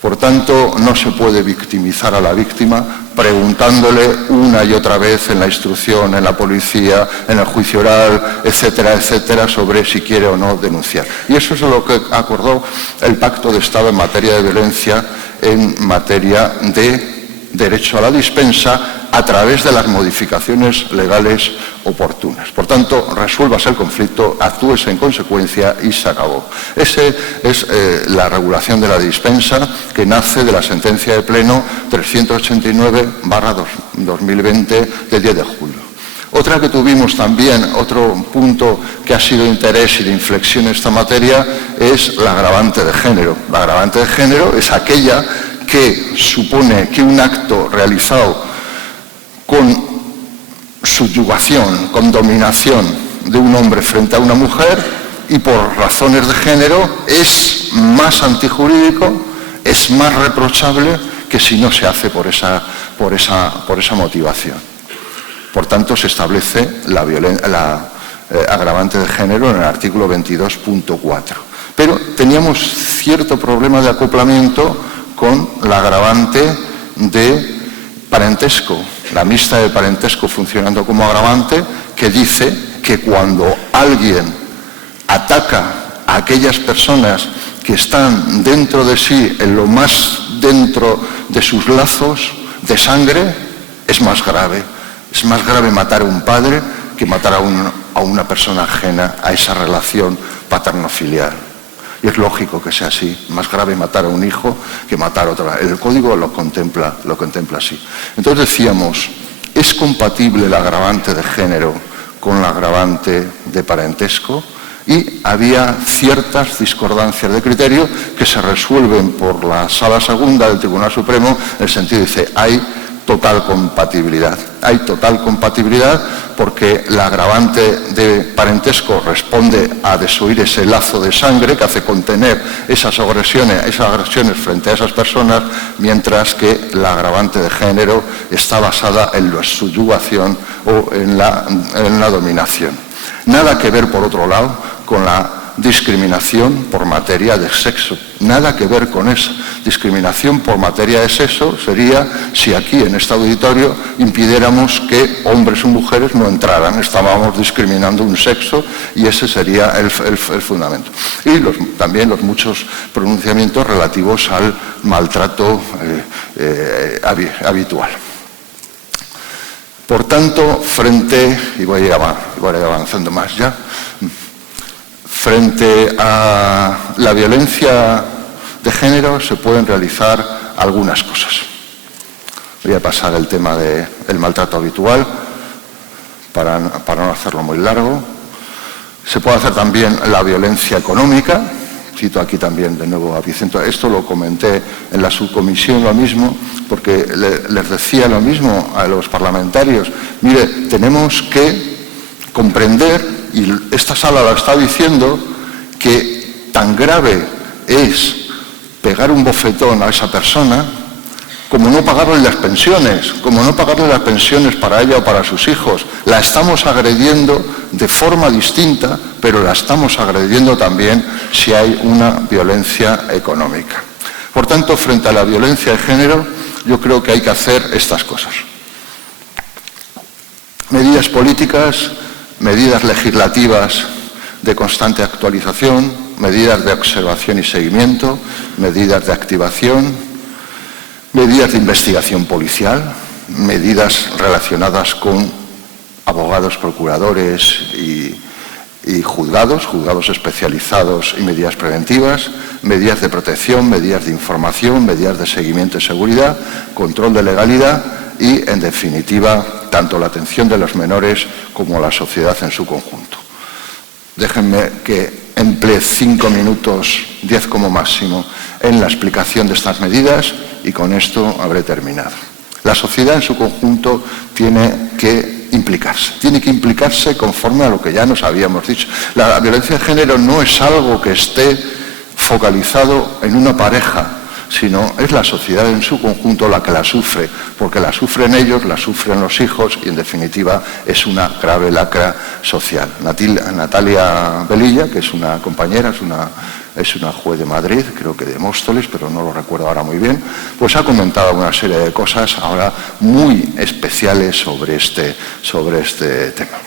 Por tanto, no se puede victimizar a la víctima preguntándole una y otra vez en la instrucción, en la policía, en el juicio oral, etcétera, etcétera, sobre si quiere o no denunciar. Y eso es lo que acordó el Pacto de Estado en materia de violencia, en materia de derecho a la dispensa, a través de las modificaciones legales oportunas. Por tanto, resuélvase el conflicto, actúese en consecuencia y se acabó. Esa es la regulación de la dispensa, que nace de la sentencia de Pleno 389/2020 del 10 de julio. Otra que tuvimos también, otro punto que ha sido de interés y de inflexión en esta materia, es la agravante de género. La agravante de género es aquella que supone que un acto realizado con subyugación, con dominación de un hombre frente a una mujer, y por razones de género, es más antijurídico, es más reprochable que si no se hace por esa motivación. Por tanto, se establece la agravante de género en el artículo 22.4. Pero teníamos cierto problema de acoplamiento con la agravante de parentesco, la mixta de parentesco funcionando como agravante, que dice que cuando alguien ataca a aquellas personas que están dentro de sí, en lo más dentro de sus lazos de sangre, es más grave. Es más grave matar a un padre que matar a una persona ajena a esa relación paterno-filial. Y es lógico que sea así. Más grave matar a un hijo que matar a otra. El Código lo contempla así. Entonces decíamos, ¿es compatible el agravante de género con el agravante de parentesco? Y había ciertas discordancias de criterio que se resuelven por la Sala Segunda del Tribunal Supremo, en el sentido de que hay total compatibilidad. Hay total compatibilidad porque la agravante de parentesco responde a desoír ese lazo de sangre que hace contener esas agresiones frente a esas personas, mientras que la agravante de género está basada en la subyugación o en la dominación. Nada que ver, por otro lado, con la discriminación por materia de sexo. Nada que ver con eso. Discriminación por materia de sexo sería si aquí en este auditorio impidiéramos que hombres o mujeres no entraran. Estábamos discriminando un sexo y ese sería el fundamento. Y también los muchos pronunciamientos relativos al maltrato habitual. Por tanto, y voy a ir avanzando más ya, frente a la violencia de género se pueden realizar algunas cosas. Voy a pasar el tema del maltrato habitual para no hacerlo muy largo. Se puede hacer también la violencia económica. Cito aquí también de nuevo a Vicente. Esto lo comenté en la subcomisión lo mismo, porque les decía lo mismo a los parlamentarios. Mire, tenemos que comprender, y esta sala lo está diciendo, que tan grave es pegar un bofetón a esa persona como no pagarle las pensiones, para ella o para sus hijos. La estamos agrediendo de forma distinta, pero la estamos agrediendo también si hay una violencia económica. Por tanto, frente a la violencia de género, yo creo que hay que hacer estas cosas. Medidas políticas, medidas legislativas de constante actualización, medidas de observación y seguimiento, medidas de activación, medidas de investigación policial, medidas relacionadas con abogados, procuradores y juzgados especializados y medidas preventivas, medidas de protección, medidas de información, medidas de seguimiento y seguridad, control de legalidad y, en definitiva, tanto la atención de los menores como la sociedad en su conjunto. Déjenme que emplee 5 minutos, 10 como máximo, en la explicación de estas medidas y con esto habré terminado. La sociedad en su conjunto tiene que implicarse conforme a lo que ya nos habíamos dicho. La violencia de género no es algo que esté focalizado en una pareja, sino es la sociedad en su conjunto la que la sufre, porque la sufren ellos, la sufren los hijos y, en definitiva, es una grave lacra social. Natalia Velilla, que es una compañera, es una juez de Madrid, creo que de Móstoles, pero no lo recuerdo ahora muy bien, pues ha comentado una serie de cosas ahora muy especiales sobre este tema.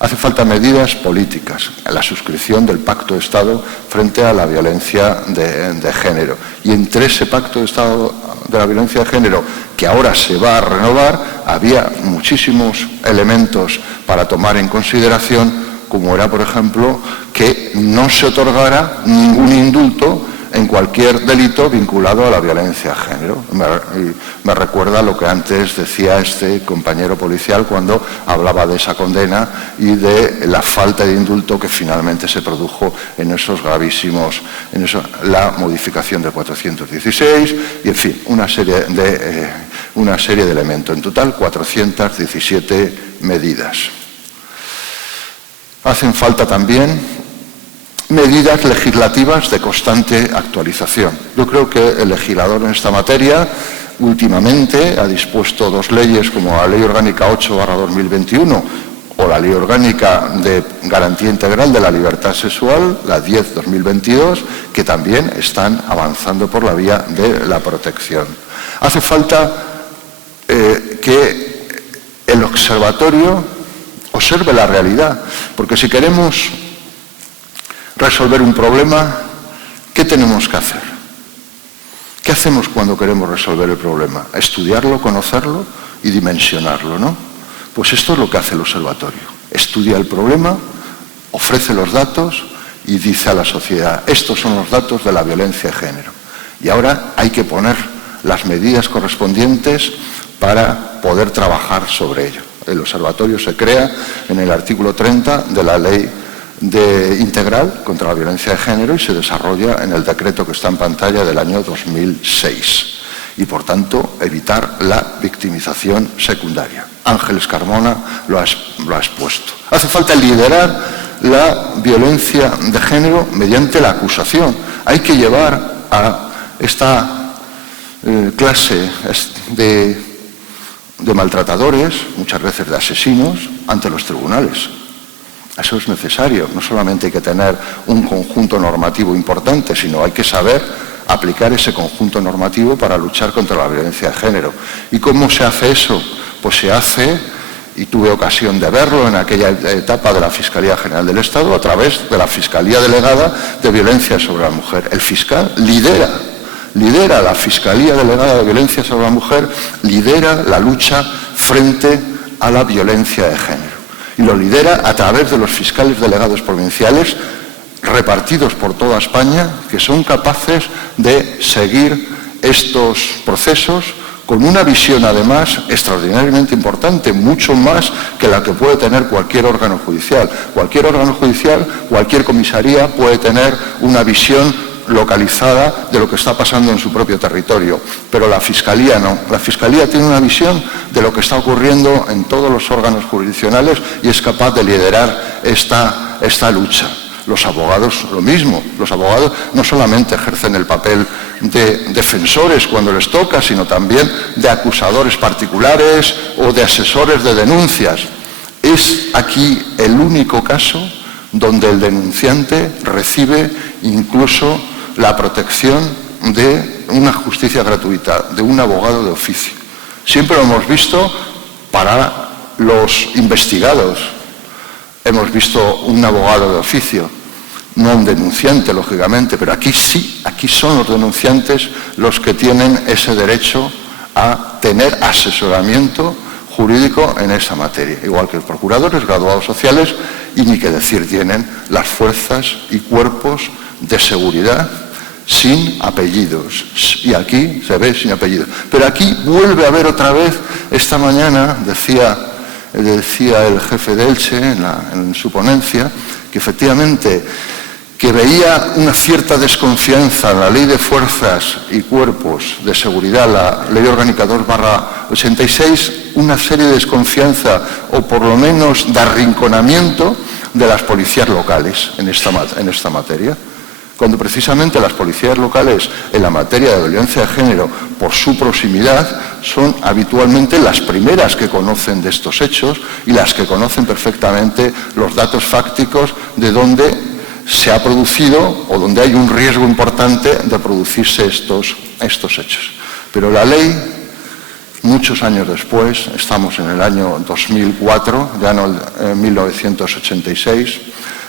Hace falta medidas políticas, la suscripción del Pacto de Estado frente a la violencia de género. Y entre ese Pacto de Estado de la violencia de género, que ahora se va a renovar, había muchísimos elementos para tomar en consideración, como era, por ejemplo, que no se otorgara ningún indulto en cualquier delito vinculado a la violencia de género. Me recuerda lo que antes decía este compañero policial cuando hablaba de esa condena y de la falta de indulto que finalmente se produjo en esos gravísimos, la modificación del 416 y, en fin, una serie de elementos. En total, 417 medidas. Hacen falta también medidas legislativas de constante actualización. Yo creo que el legislador en esta materia últimamente ha dispuesto 2 leyes como la Ley Orgánica 8/2021 o la Ley Orgánica de Garantía Integral de la Libertad Sexual, la 10/2022, que también están avanzando por la vía de la protección. Hace falta que el observatorio observe la realidad, porque si queremos resolver un problema, ¿qué tenemos que hacer? ¿Qué hacemos cuando queremos resolver el problema? Estudiarlo, conocerlo y dimensionarlo, ¿no? Pues esto es lo que hace el observatorio. Estudia el problema, ofrece los datos y dice a la sociedad, estos son los datos de la violencia de género. Y ahora hay que poner las medidas correspondientes para poder trabajar sobre ello. El observatorio se crea en el artículo 30 de la Ley Integral contra la Violencia de Género y se desarrolla en el decreto que está en pantalla del año 2006. Y, por tanto, evitar la victimización secundaria. Ángeles Carmona lo ha expuesto. Hace falta liderar la violencia de género mediante la acusación. Hay que llevar a esta clase de maltratadores, muchas veces de asesinos, ante los tribunales. Eso es necesario. No solamente hay que tener un conjunto normativo importante, sino hay que saber aplicar ese conjunto normativo para luchar contra la violencia de género. ¿Y cómo se hace eso? Pues se hace, y tuve ocasión de verlo en aquella etapa de la Fiscalía General del Estado, a través de la Fiscalía Delegada de Violencia sobre la Mujer. El fiscal lidera la Fiscalía Delegada de Violencia sobre la Mujer, lidera la lucha frente a la violencia de género. Y lo lidera a través de los fiscales delegados provinciales repartidos por toda España, que son capaces de seguir estos procesos con una visión, además, extraordinariamente importante, mucho más que la que puede tener cualquier órgano judicial. Cualquier órgano judicial, cualquier comisaría puede tener una visión localizada de lo que está pasando en su propio territorio, pero la Fiscalía no. La Fiscalía tiene una visión de lo que está ocurriendo en todos los órganos jurisdiccionales y es capaz de liderar esta lucha. Los abogados, lo mismo. Los abogados no solamente ejercen el papel de defensores cuando les toca, sino también de acusadores particulares o de asesores de denuncias. Es aquí el único caso donde el denunciante recibe incluso la protección de una justicia gratuita, de un abogado de oficio. Siempre lo hemos visto para los investigados. Hemos visto un abogado de oficio, no un denunciante, lógicamente, pero aquí sí, aquí son los denunciantes los que tienen ese derecho a tener asesoramiento jurídico en esa materia, igual que los procuradores, graduados sociales, y ni que decir tienen las fuerzas y cuerpos de seguridad sin apellidos. Y aquí se ve sin apellidos. Pero aquí vuelve a haber otra vez, esta mañana decía el jefe de Elche en su ponencia, que efectivamente que veía una cierta desconfianza en la Ley de Fuerzas y Cuerpos de Seguridad, la Ley Orgánica 2/86, una serie de desconfianza o por lo menos de arrinconamiento de las policías locales en esta materia, cuando precisamente las policías locales en la materia de violencia de género, por su proximidad, son habitualmente las primeras que conocen de estos hechos y las que conocen perfectamente los datos fácticos de dónde se ha producido o donde hay un riesgo importante de producirse estos hechos. Pero la ley, muchos años después, estamos en el año 2004, ya no en 1986,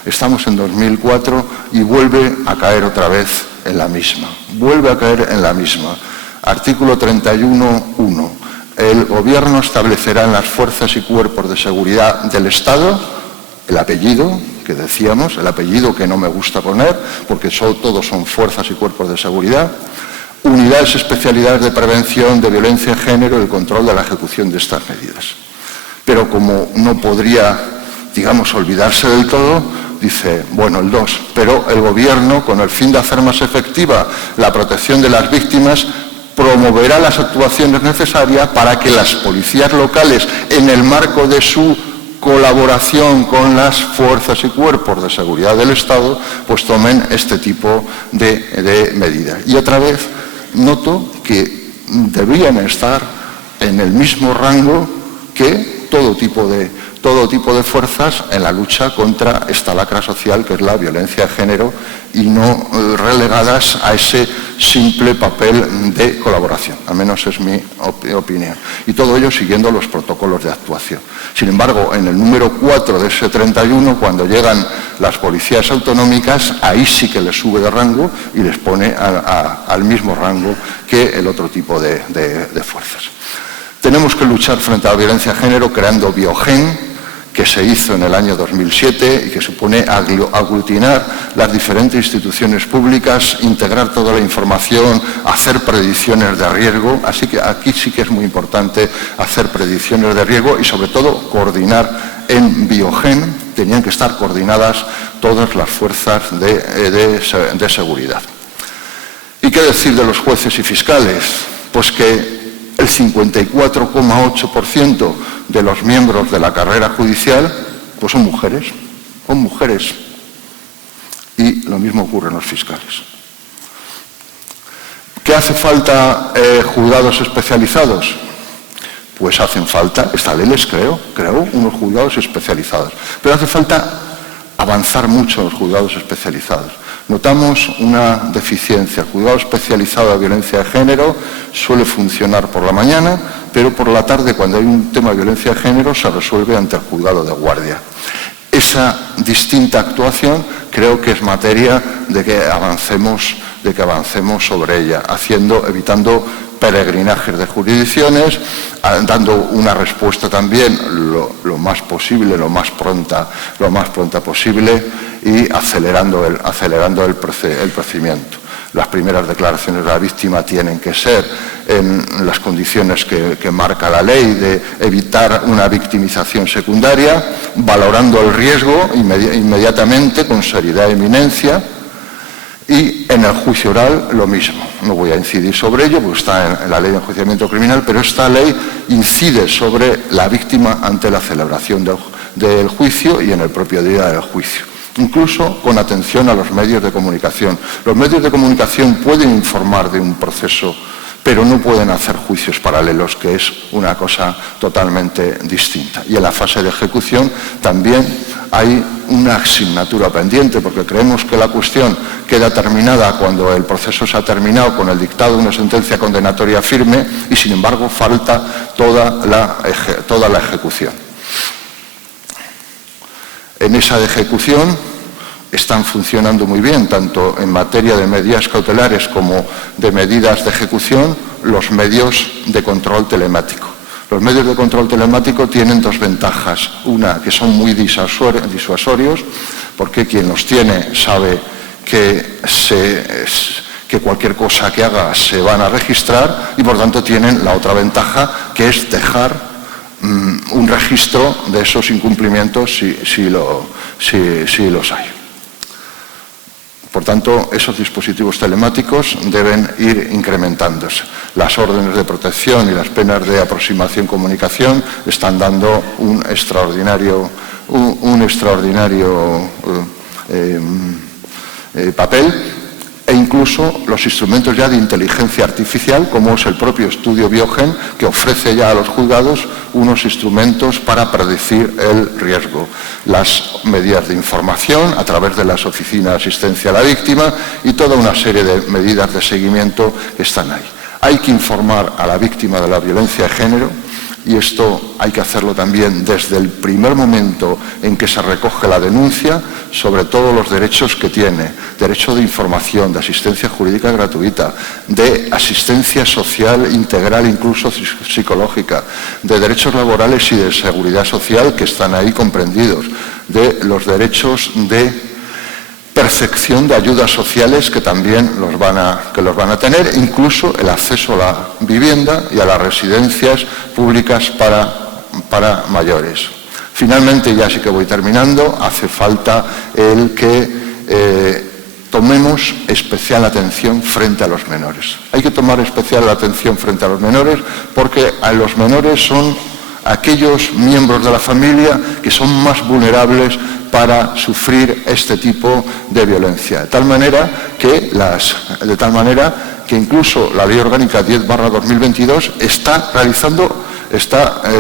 estamos en 2004 y vuelve a caer otra vez en la misma. Vuelve a caer en la misma. Artículo 31.1. El Gobierno establecerá en las fuerzas y cuerpos de seguridad del Estado el apellido, que decíamos, el apellido que no me gusta poner, porque todos son fuerzas y cuerpos de seguridad, unidades especialidades de prevención de violencia de género y el control de la ejecución de estas medidas. Pero como no podría, digamos, olvidarse del todo, dice, bueno, el 2, pero el Gobierno, con el fin de hacer más efectiva la protección de las víctimas, promoverá las actuaciones necesarias para que las policías locales, en el marco de su colaboración con las fuerzas y cuerpos de seguridad del Estado, pues tomen este tipo de medidas. Y otra vez noto que deberían estar en el mismo rango que todo tipo de fuerzas en la lucha contra esta lacra social que es la violencia de género y no relegadas a ese simple papel de colaboración, al menos es mi opinión. Y todo ello siguiendo los protocolos de actuación. Sin embargo, en el número 4 de ese 31, cuando llegan las policías autonómicas, ahí sí que les sube de rango y les pone al mismo rango que el otro tipo de fuerzas. Tenemos que luchar frente a la violencia de género creando Biogen, que se hizo en el año 2007 y que supone aglutinar las diferentes instituciones públicas, integrar toda la información, hacer predicciones de riesgo. Así que aquí sí que es muy importante hacer predicciones de riesgo y sobre todo coordinar en Biogen. Tenían que estar coordinadas todas las fuerzas de seguridad. ¿Y qué decir de los jueces y fiscales? Pues que el 54,8% de los miembros de la carrera judicial pues son mujeres. Y lo mismo ocurre en los fiscales. ¿Qué hace falta juzgados especializados? Pues hacen falta, esta ley les creó unos juzgados especializados, pero hace falta avanzar mucho en los juzgados especializados. Notamos una deficiencia. El juzgado especializado de violencia de género suele funcionar por la mañana, pero por la tarde, cuando hay un tema de violencia de género, se resuelve ante el juzgado de guardia. Esa distinta actuación creo que es materia de que avancemos sobre ella, evitando peregrinajes de jurisdicciones, dando una respuesta también lo más posible, lo más pronta posible, y acelerando el procedimiento. Las primeras declaraciones de la víctima tienen que ser en las condiciones que marca la ley de evitar una victimización secundaria, valorando el riesgo inmediatamente, con seriedad e inminencia, y en el juicio oral lo mismo. No voy a incidir sobre ello porque está en la ley de enjuiciamiento criminal, pero esta ley incide sobre la víctima ante la celebración del juicio y en el propio día del juicio. Incluso con atención a los medios de comunicación. Los medios de comunicación pueden informar de un proceso, pero no pueden hacer juicios paralelos, que es una cosa totalmente distinta. Y en la fase de ejecución también hay una asignatura pendiente, porque creemos que la cuestión queda terminada cuando el proceso se ha terminado con el dictado de una sentencia condenatoria firme, y sin embargo falta toda la ejecución. En esa de ejecución están funcionando muy bien, tanto en materia de medidas cautelares como de medidas de ejecución, los medios de control telemático. Los medios de control telemático tienen dos ventajas. Una, que son muy disuasorios, porque quien los tiene sabe que cualquier cosa que haga se van a registrar, y por tanto tienen la otra ventaja, que es dejar un registro de esos incumplimientos si los hay. Por tanto, esos dispositivos telemáticos deben ir incrementándose. Las órdenes de protección y las penas de aproximación-comunicación están dando un extraordinario papel, e incluso los instrumentos ya de inteligencia artificial, como es el propio estudio Biogen, que ofrece ya a los juzgados unos instrumentos para predecir el riesgo. Las medidas de información a través de las oficinas de asistencia a la víctima y toda una serie de medidas de seguimiento que están ahí. Hay que informar a la víctima de la violencia de género, y esto hay que hacerlo también desde el primer momento en que se recoge la denuncia, sobre todos los derechos que tiene: derecho de información, de asistencia jurídica gratuita, de asistencia social integral, incluso psicológica, de derechos laborales y de seguridad social, que están ahí comprendidos, de los derechos de percepción de ayudas sociales, que también los van a tener, incluso el acceso a la vivienda y a las residencias públicas para mayores. Finalmente, ya sí que voy terminando, hace falta el que tomemos especial atención frente a los menores. Hay que tomar especial atención frente a los menores, porque a los menores son aquellos miembros de la familia que son más vulnerables para sufrir este tipo de violencia. De tal manera que incluso la Ley Orgánica 10/2022 está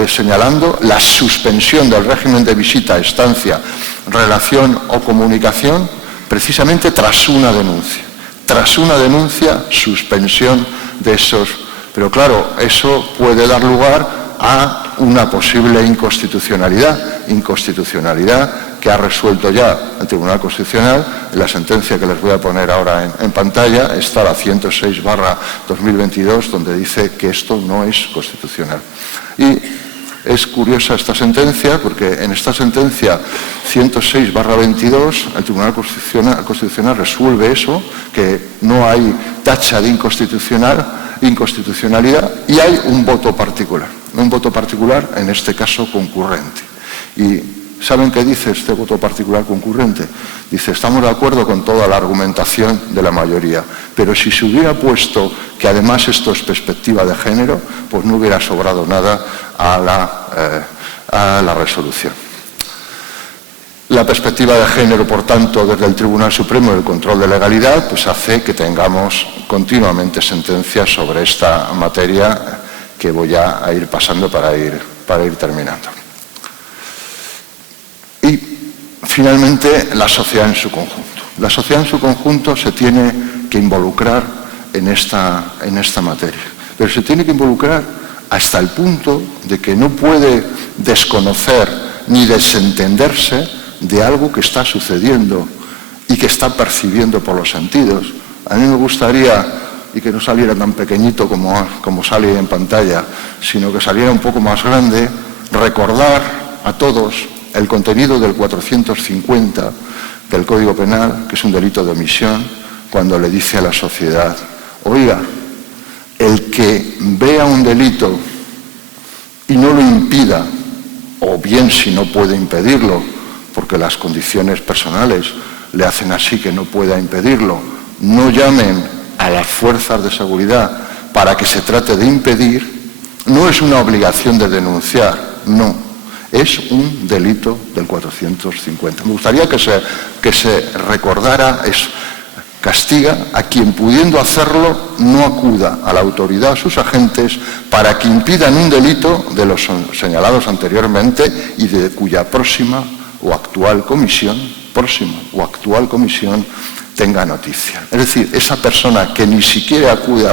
señalando la suspensión del régimen de visita, estancia, relación o comunicación, precisamente tras una denuncia. Tras una denuncia, suspensión de esos. Pero claro, eso puede dar lugar a una posible inconstitucionalidad que ha resuelto ya el Tribunal Constitucional. En la sentencia que les voy a poner ahora en pantalla está la 106/2022, donde dice que esto no es constitucional. Y es curiosa esta sentencia, porque en esta sentencia 106/22 el Tribunal Constitucional resuelve eso, que no hay tacha de inconstitucionalidad, y hay un voto particular, en este caso concurrente. Y ¿saben qué dice este voto particular concurrente? Dice: estamos de acuerdo con toda la argumentación de la mayoría, pero si se hubiera puesto que además esto es perspectiva de género, pues no hubiera sobrado nada a la resolución. La perspectiva de género, por tanto, desde el Tribunal Supremo y el control de legalidad, pues hace que tengamos continuamente sentencias sobre esta materia, que voy a ir pasando para ir terminando. Y finalmente, la sociedad en su conjunto. La sociedad en su conjunto se tiene que involucrar en esta materia, pero se tiene que involucrar hasta el punto de que no puede desconocer ni desentenderse de algo que está sucediendo y que está percibiendo por los sentidos. A mí me gustaría, y que no saliera tan pequeñito como sale en pantalla, sino que saliera un poco más grande, recordar a todos el contenido del 450 del Código Penal, que es un delito de omisión, cuando le dice a la sociedad: oiga, el que vea un delito y no lo impida, o bien si no puede impedirlo, porque las condiciones personales le hacen así que no pueda impedirlo, no llamen a las fuerzas de seguridad para que se trate de impedir, no es una obligación de denunciar, no, es un delito del 450. Me gustaría que se recordara eso. Castiga a quien, pudiendo hacerlo, no acuda a la autoridad, a sus agentes, para que impidan un delito de los señalados anteriormente y de cuya próxima o actual comisión tenga noticia. Es decir, esa persona que ni siquiera acude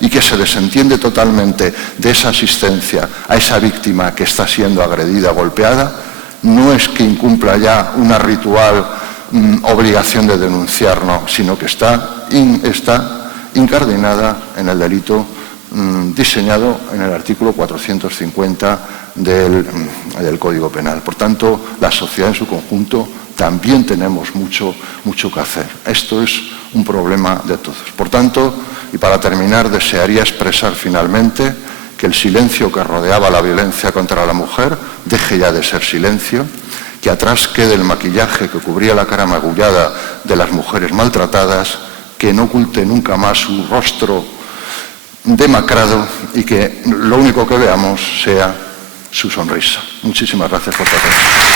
y que se desentiende totalmente de esa asistencia a esa víctima que está siendo agredida, golpeada, no es que incumpla ya una ritual obligación de denunciar, no, sino que está incardinada en el delito diseñado en el artículo 450 del Código Penal. Por tanto, la sociedad en su conjunto también tenemos mucho que hacer. Esto es un problema de todos. Por tanto, y para terminar, desearía expresar finalmente que el silencio que rodeaba la violencia contra la mujer deje ya de ser silencio, que atrás quede el maquillaje que cubría la cara magullada de las mujeres maltratadas, que no oculte nunca más su rostro demacrado y que lo único que veamos sea su sonrisa. Muchísimas gracias por tu atención.